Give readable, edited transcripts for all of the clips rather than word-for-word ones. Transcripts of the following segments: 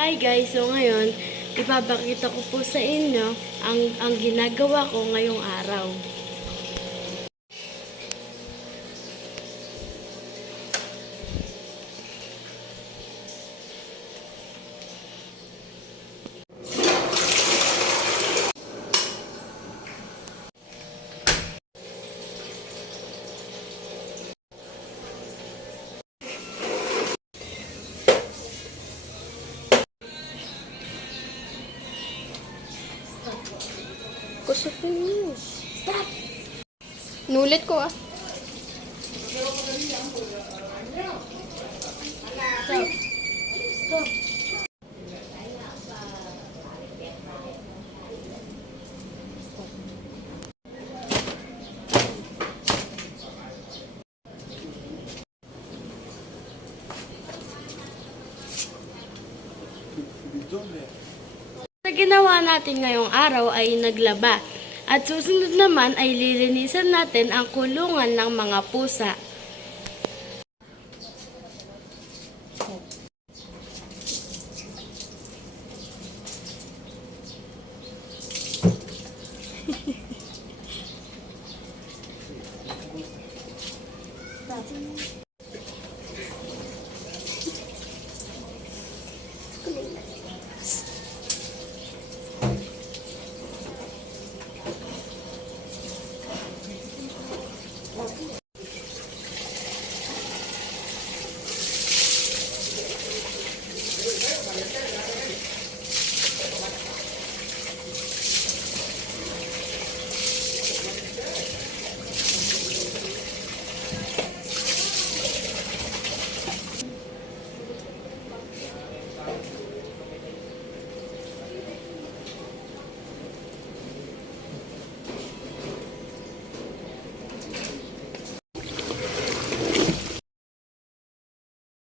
Hi guys, so ngayon, ipapakita ko po sa inyo ang ginagawa ko ngayong araw. Kusupin mo. Stop! Nulit ko ah. Stop! Stop! Sa ginawa natin ngayong araw ay naglaba. At susunod naman ay lilinisan natin ang kulungan ng mga pusa.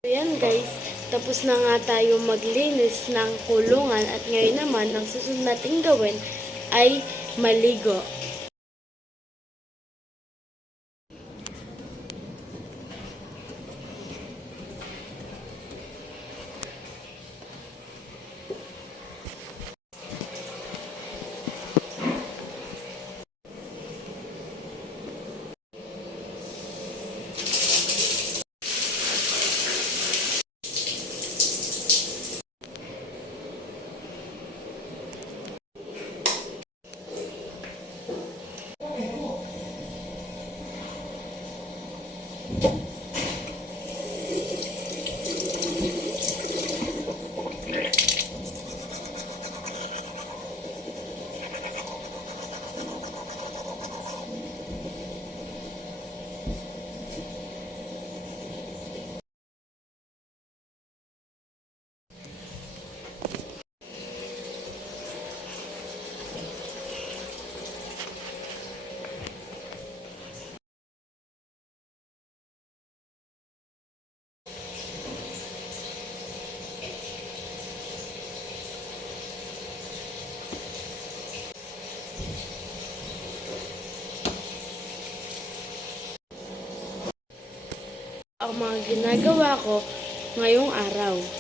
Ayan guys, tapos na nga tayo maglinis ng kulungan at ngayon naman ang susunod nating gawin ay maligo. Ang mga ginagawa ko ngayong araw.